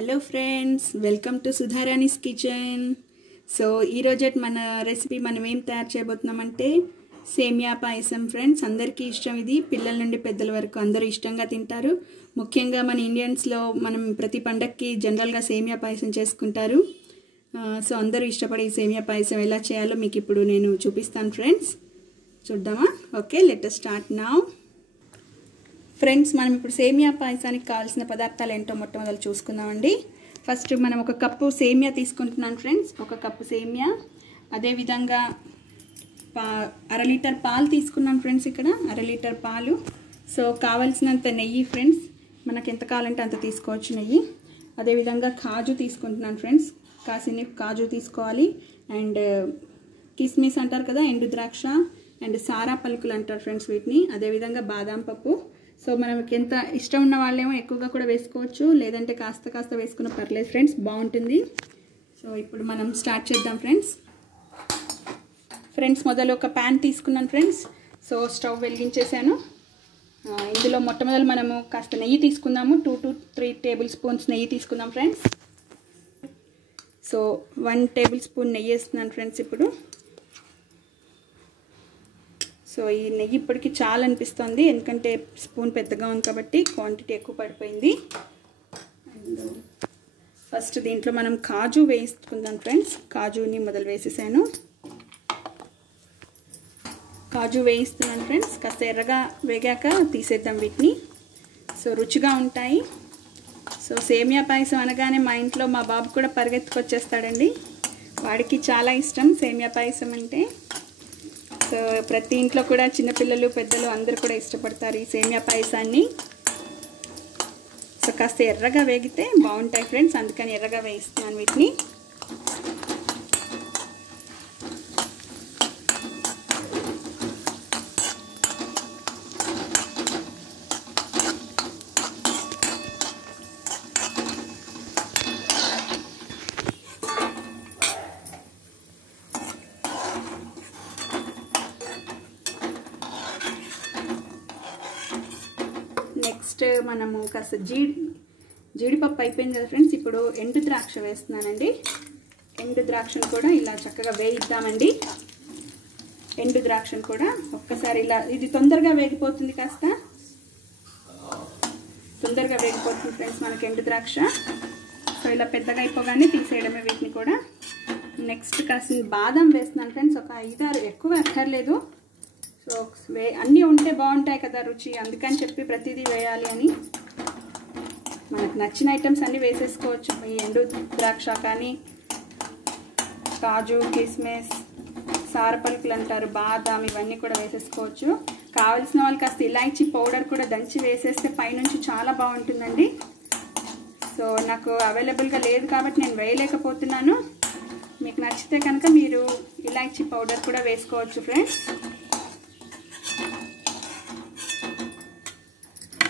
Hello friends, welcome to Sudharani's kitchen. So ఈరోజు మన recipe మనం ఏం తయారు చేయబోతున్నామంటే సేమియా పాయసం. ఫ్రెండ్స్, అందరికీ ఇష్టం. ఇది పిల్లల నుండి పెద్దల వరకు అందరూ ఇష్టంగా తింటారు. ముఖ్యంగా మన ఇండియన్స్లో మనం ప్రతి పండగకి జనరల్గా సేమియా పాయసం చేసుకుంటారు. సో అందరూ ఇష్టపడే ఈ సేమియా పాయసం ఎలా చేయాలో మీకు ఇప్పుడు నేను చూపిస్తాను. ఫ్రెండ్స్, చూద్దామా? Okay, let us start now. Friends, మనం ఇప్పుడు సేమియా పాయసానికి కావాల్సిన పదార్థాలు ఏంటో మొట్టమొదలు చూసుకుందామండి. ఫస్ట్ మనం ఒక కప్పు సేమియా తీసుకుంటున్నాను ఫ్రెండ్స్, ఒక కప్పు సేమియా. అదేవిధంగా అర లీటర్ పాలు తీసుకున్నాను ఫ్రెండ్స్, ఇక్కడ అర లీటర్ పాలు. సో కావాల్సినంత నెయ్యి ఫ్రెండ్స్, మనకు ఎంత కావాలంటే అంత తీసుకోవచ్చు నెయ్యి. అదేవిధంగా కాజు తీసుకుంటున్నాను ఫ్రెండ్స్, కాసిని కాజు తీసుకోవాలి. అండ్ కిస్మిస్ అంటారు కదా, ఎండు ద్రాక్ష, అండ్ సారా పలుకులు అంటారు ఫ్రెండ్స్ వీటిని. అదేవిధంగా బాదాం పప్పు. సో మనకి ఎంత ఇష్టం ఉన్న వాళ్ళేమో ఎక్కువగా కూడా వేసుకోవచ్చు, లేదంటే కాస్త కాస్త వేసుకున్న పర్లేదు ఫ్రెండ్స్, బాగుంటుంది. సో ఇప్పుడు మనం స్టార్ట్ చేద్దాం ఫ్రెండ్స్. మొదలు ఒక ప్యాన్ తీసుకున్నాను ఫ్రెండ్స్. So stove వెలిగించేసాను. ఇందులో మొట్టమొదలు మనము కాస్త నెయ్యి తీసుకుందాము. 2 to 3 టేబుల్ స్పూన్స్ నెయ్యి తీసుకుందాం ఫ్రెండ్స్. సో 1 టేబుల్ స్పూన్ నెయ్యి వేస్తున్నాను ఫ్రెండ్స్ ఇప్పుడు. సో ఈ నెయ్యి ఇప్పటికి చాలా అనిపిస్తుంది, ఎందుకంటే స్పూన్ పెద్దగా ఉంది కాబట్టి క్వాంటిటీ ఎక్కువ పడిపోయింది. అండ్ ఫస్ట్ దీంట్లో మనం కాజు వేసుకుందాం ఫ్రెండ్స్. కాజుని మొదలు వేసేసాను. కాజు వేయిస్తున్నాను ఫ్రెండ్స్. కాస్త ఎర్రగా వేగాక తీసేద్దాం వీటిని. సో రుచిగా ఉంటాయి. సో సేమియా పాయసం అనగానే మా ఇంట్లో మా బాబు కూడా పరిగెత్తుకొచ్చేస్తాడండి. వాడికి చాలా ఇష్టం సేమియా పాయసం అంటే. సో ప్రతి ఇంట్లో కూడా చిన్నపిల్లలు పెద్దలు అందరూ కూడా ఇష్టపడతారు ఈ సేమియా పాయసాన్ని. సో కాస్త ఎర్రగా వేగితే బాగుంటాయి ఫ్రెండ్స్, అందుకని ఎర్రగా వేయిస్తున్నాను వీటిని. నెక్స్ట్ మనము కాస్త జీడిపప్పు అయిపోయింది కదా ఫ్రెండ్స్. ఇప్పుడు ఎండు ద్రాక్ష వేస్తున్నానండి. ఎండు ద్రాక్షను కూడా ఇలా చక్కగా వేయిద్దామండి. ఎండు ద్రాక్షను కూడా ఒక్కసారి ఇలా, ఇది తొందరగా వేగిపోతుంది, కాస్త తొందరగా వేగిపోతుంది ఫ్రెండ్స్ మనకి ఎండు ద్రాక్ష. సో ఇలా పెద్దగా అయిపోగానే తీసేయడమే వీటిని కూడా. నెక్స్ట్ కాస్త బాదం వేస్తున్నాను ఫ్రెండ్స్, ఒక 5-6, ఎక్కువ అక్కర్లేదు. సో అన్నీ ఉంటే బాగుంటాయి కదా రుచి, అందుకని చెప్పి ప్రతిదీ వేయాలి అని. మనకు నచ్చిన ఐటమ్స్ అన్నీ వేసేసుకోవచ్చు. ఈ ఎండు ద్రాక్ష కానీ, కాజు, కిస్మిస్, సారపలుకులు అంటారు, బాదాం, ఇవన్నీ కూడా వేసేసుకోవచ్చు. కావలసిన వాళ్ళు కాస్త ఇలాచీ పౌడర్ కూడా దంచి వేసేస్తే పైనుంచి చాలా బాగుంటుందండి. సో నాకు అవైలబుల్గా లేదు కాబట్టి నేను వేయలేకపోతున్నాను. మీకు నచ్చితే కనుక మీరు ఇలాచీ పౌడర్ కూడా వేసుకోవచ్చు ఫ్రెండ్స్.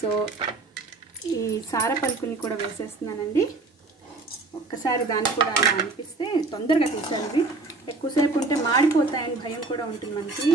సో ఈ సార పలుకుని కూడా వేసేస్తున్నానండి. ఒక్కసారి దాన్ని కూడా అలా అనిపిస్తే తొందరగా తీసేయాలి. ఎక్కువసేపు ఉంటే మాడిపోతాయని భయం కూడా ఉంటుంది మనకి.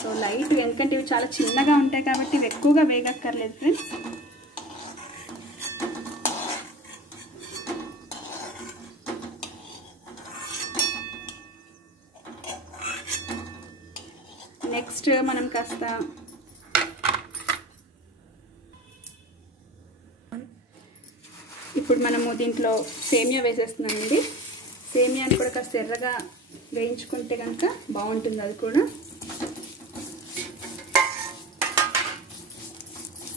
సో లైట్, ఎందుకంటే ఇవి చాలా చిన్నగా ఉంటాయి కాబట్టి ఇవి ఎక్కువగా వేగక్కర్లేదు ఫ్రెండ్స్. నెక్స్ట్ మనం కాస్త ఇప్పుడు మనము దీంట్లో సేమియా వేసేస్తున్నామండి. సేమియాని కూడా కాస్త ఎర్రగా వేయించుకుంటే కనుక బాగుంటుంది. అది కూడా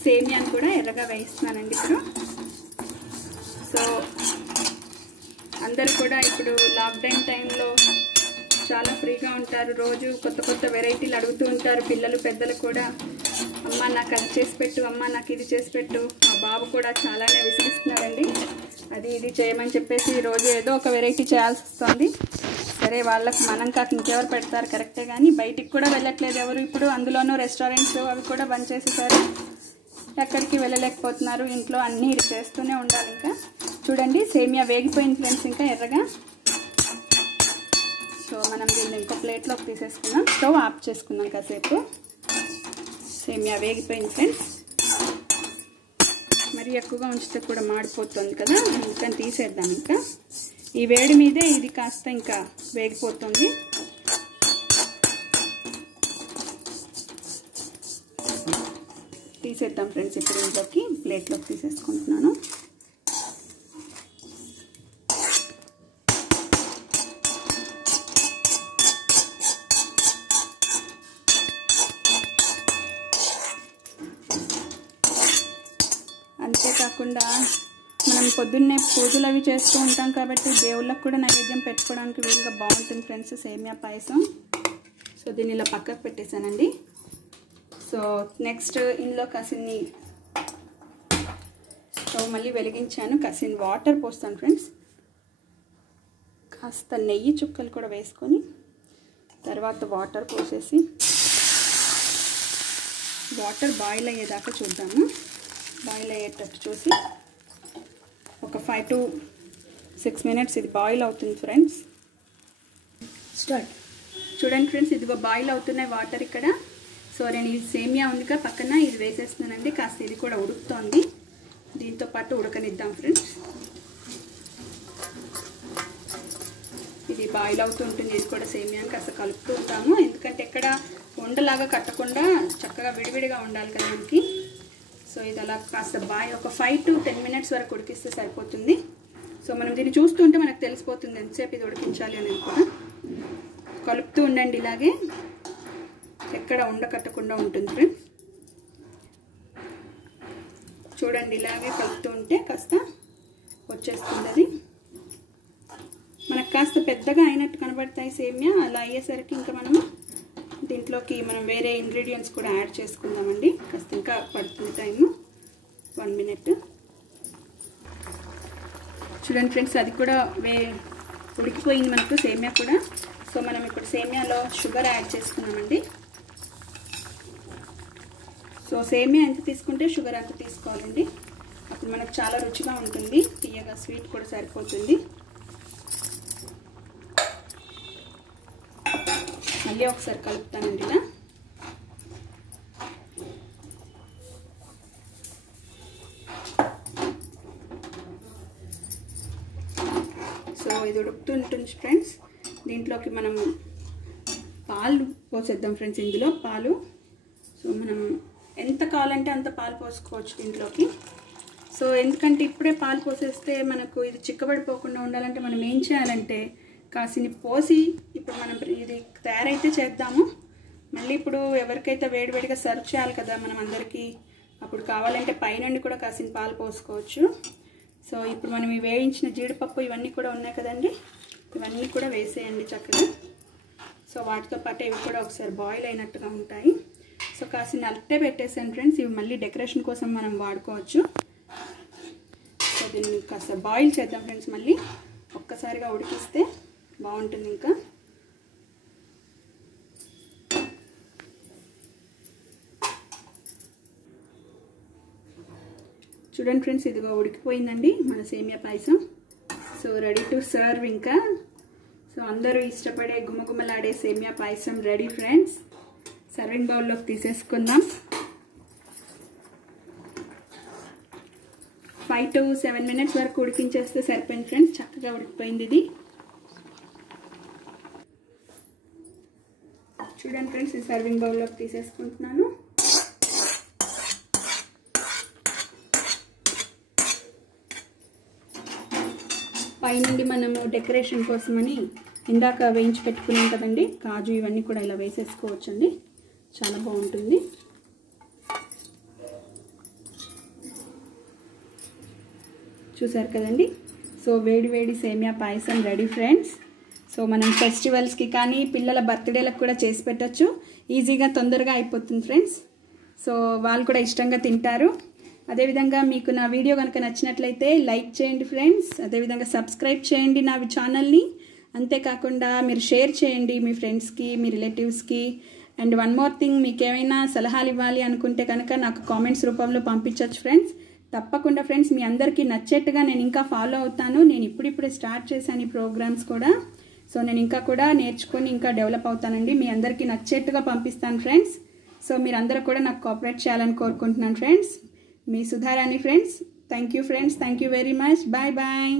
సేమియాని కూడా ఎర్రగా వేయిస్తున్నానండి ఇప్పుడు. సో అందరూ కూడా ఇప్పుడు లాక్డౌన్ టైంలో చాలా ఫ్రీగా ఉంటారు. రోజు కొత్త కొత్త వెరైటీలు అడుగుతూ ఉంటారు పిల్లలు పెద్దలు కూడా. అమ్మ నాకు అది చేసి పెట్టు, అమ్మ నాకు ఇది చేసి పెట్టు. మా బాబు కూడా చాలానే విసిగిస్తున్నారండి, అది ఇది చేయమని చెప్పేసి. రోజు ఏదో ఒక వెరైటీ చేయాల్సి వస్తుంది. సరే, వాళ్ళకి మనం కాక ఇంకెవరు పెడతారు, కరెక్టే, కానీ బయటికి కూడా వెళ్ళట్లేదు ఎవరు ఇప్పుడు. అందులోనూ రెస్టారెంట్స్ అవి కూడా బంద్ చేసేసారు, ఎక్కడికి వెళ్ళలేకపోతున్నారు. ఇంట్లో అన్నీ చేస్తూనే ఉండాలి. ఇంకా చూడండి, సేమియా వేగిపోయింది ఫ్రెండ్స్, ఇంకా ఎర్రగా. సో మనం దీన్ని ఇంకో ప్లేట్లోకి తీసేసుకున్నాం. స్టవ్ ఆఫ్ చేసుకున్నాం కాసేపు. సేమియా వేగిపోయింది ఫ్రెండ్స్. మరి ఎక్కువగా ఉంచితే కూడా మాడిపోతుంది కదా, అందుకని తీసేద్దాం. ఇంకా ఈ వేడి మీదే ఇది కాస్త ఇంకా వేగిపోతుంది. తీసేద్దాం ఫ్రెండ్స్. ఇప్పుడు ఇంట్లోకి ప్లేట్లోకి తీసేసుకుంటున్నాను. అంతేకాకుండా మనం పొద్దున్నే పూజలు అవి చేస్తూ ఉంటాం కాబట్టి దేవుళ్ళకు కూడా నైవేద్యం పెట్టుకోవడానికి వీలుగా బాగుంటుంది ఫ్రెండ్స్ సేమియా పాయసం. సో దీన్ని ఇలా పక్కకు పెట్టేశానండి. సో నెక్స్ట్ ఇందులో కాసిన్ని స్టవ్ మళ్ళీ వెలిగించాను, కాసిన్ని వాటర్ పోస్తాను ఫ్రెండ్స్. కాస్త నెయ్యి చుక్కలు కూడా వేసుకొని తర్వాత వాటర్ పోసేసి వాటర్ బాయిల్ అయ్యేదాకా చూద్దాము. బాయిల్ అయ్యేటట్టు చూసి ఒక 5 to 6 minutes ఇది బాయిల్ అవుతుంది ఫ్రెండ్స్. స్టార్ట్. చూడండి ఫ్రెండ్స్, ఇదిగో బాయిల్ అవుతున్నాయి వాటర్ ఇక్కడ. సో నేను ఇది సేమియా ఉందిగా పక్కన, ఇది వేసేస్తున్నానండి. కాస్త ఇది కూడా ఉడుకుతోంది, దీంతో పాటు ఉడకనిద్దాం ఫ్రెండ్స్. ఇది బాయిల్ అవుతూ ఉంటుంది, ఇది కూడా సేమియా కాస్త కలుపుతూ ఉంటాము. ఎందుకంటే ఎక్కడ ఉండలాగా కట్టకుండా చక్కగా విడివిడిగా ఉండాలి కదా మనకి. సో ఇది అలా కాస్త ఒక 5 to 10 minutes వరకు ఉడికిస్తే సరిపోతుంది. సో మనం దీన్ని చూస్తుంటే మనకు తెలిసిపోతుంది ఎంతసేపు ఇది ఉడికించాలి అనేది కూడా. కలుపుతూ ఉండండి, ఇలాగే ఎక్కడ ఉండకట్టకుండా ఉంటుంది ఫ్రెండ్స్. చూడండి, ఇలాగే కలుపుతూ ఉంటే కాస్త వచ్చేస్తుంది. అది మనకు కాస్త పెద్దగా అయినట్టు కనబడతాయి సేమియా. అలా అయ్యేసరికి ఇంకా మనము దీంట్లోకి మనం వేరే ఇంగ్రీడియంట్స్ కూడా యాడ్ చేసుకుందామండి. కాస్త ఇంకా పడుతుంది టైము, 1 minute. చూడండి ఫ్రెండ్స్, అది కూడా ఉడికిపోయింది మనకు సేమియా కూడా. సో మనం ఇప్పుడు సేమియాలో షుగర్ యాడ్ చేసుకున్నామండి. సో సేమియా ఎంత తీసుకుంటే షుగర్ అంత తీసుకోవాలండి. అప్పుడు మనకు చాలా రుచిగా ఉంటుంది, తీయగా స్వీట్ కూడా సరిపోతుంది. మళ్ళీ ఒకసారి కలుపుతానండి ఇలా. సో ఇది ఉడుకుతుంటుంది ఫ్రెండ్స్. దీంట్లోకి మనం పాలు పోసేద్దాం ఫ్రెండ్స్. ఇందులో పాలు, సో మనం ఎంత కావాలంటే అంత పాలు పోసుకోవచ్చు దీంట్లోకి. సో ఎందుకంటే ఇప్పుడే పాలు పోసేస్తే మనకు ఇది చిక్కబడిపోకుండా ఉండాలంటే మనం ఏం చేయాలంటే కాసిని పోసి ఇప్పుడు మనం ఇది తయారైతే చేద్దాము. మళ్ళీ ఇప్పుడు ఎవరికైతే వేడివేడిగా సర్వ్ చేయాలి కదా మనం అందరికీ, అప్పుడు కావాలంటే పైనుండి కూడా కాసిన పాలు పోసుకోవచ్చు. సో ఇప్పుడు మనం ఈ వేయించిన జీడిపప్పు ఇవన్నీ కూడా ఉన్నాయి కదండి, ఇవన్నీ కూడా వేసేయండి చక్కగా. సో వాటితో పాటు ఇవి కూడా ఒకసారి బాయిల్ అయినట్టుగా ఉంటాయి. సో కాసిన అట్టే పెట్టేసాను ఫ్రెండ్స్. ఇవి మళ్ళీ డెకరేషన్ కోసం మనం వాడుకోవచ్చు. సో దీన్ని కాస్త బాయిల్ చేద్దాం ఫ్రెండ్స్. మళ్ళీ ఒక్కసారిగా ఉడికిస్తే బాగుంటుంది. ఇంకా చూడండి ఫ్రెండ్స్, ఇదిగో ఉడికిపోయిందండి మన semiya payasam. So ready to serve. ఇంకా సో అందరూ ఇష్టపడే గుమగుమలాడే సేమియా పాయసం రెడీ ఫ్రెండ్స్. సర్వింగ్ బౌల్లోకి తీసేసుకుందాం. 5 to 7 minutes వరకు ఉడికించేస్తే సరిపోయింది ఫ్రెండ్స్. చక్కగా ఉడికిపోయింది ఇది. చూడండి ఫ్రెండ్స్, ఈ సర్వింగ్ బౌల్లోకి తీసేసుకుంటున్నాను. పైనుండి మనము డెకరేషన్ కోసమని ఇందాక వేయించి పెట్టుకున్నాం కదండి కాజు, ఇవన్నీ కూడా ఇలా వేసేసుకోవచ్చండి, చాలా బాగుంటుంది. చూసారు కదండి. సో వేడి వేడి సేమియా పాయసం రెడీ ఫ్రెండ్స్. సో మనం ఫెస్టివల్స్కి కానీ పిల్లల బర్త్డేలకు కూడా చేసి పెట్టచ్చు, ఈజీగా తొందరగా అయిపోతుంది ఫ్రెండ్స్. సో వాళ్ళు కూడా ఇష్టంగా తింటారు. అదేవిధంగా మీకు నా వీడియో కనుక నచ్చినట్లయితే లైక్ చేయండి ఫ్రెండ్స్. అదేవిధంగా సబ్స్క్రైబ్ చేయండి నా ఛానల్ని. అంతేకాకుండా మీరు షేర్ చేయండి మీ ఫ్రెండ్స్కి, మీ రిలేటివ్స్కి. అండ్ వన్ మోర్ థింగ్, మీకు ఏమైనా సలహాలు ఇవ్వాలి అనుకుంటే కనుక నాకు కామెంట్స్ రూపంలో పంపించవచ్చు ఫ్రెండ్స్. తప్పకుండా ఫ్రెండ్స్, మీ అందరికీ నచ్చేట్టుగా నేను ఇంకా ఫాలో అవుతాను. నేను ఇప్పుడిప్పుడే స్టార్ట్ చేశాను ఈ ప్రోగ్రామ్స్ కూడా. సో నేను ఇంకా కూడా నేర్చుకొని ఇంకా డెవలప్ అవుతానండి. మీ అందరికీ నచ్చేట్టుగా పంపిస్తాను ఫ్రెండ్స్. సో మీరందరూ కూడా నాకు కోఆపరేట్ చేయాలని కోరుకుంటున్నాను ఫ్రెండ్స్. మీ Sudharani friends. Thank you friends, thank you very much. Bye bye.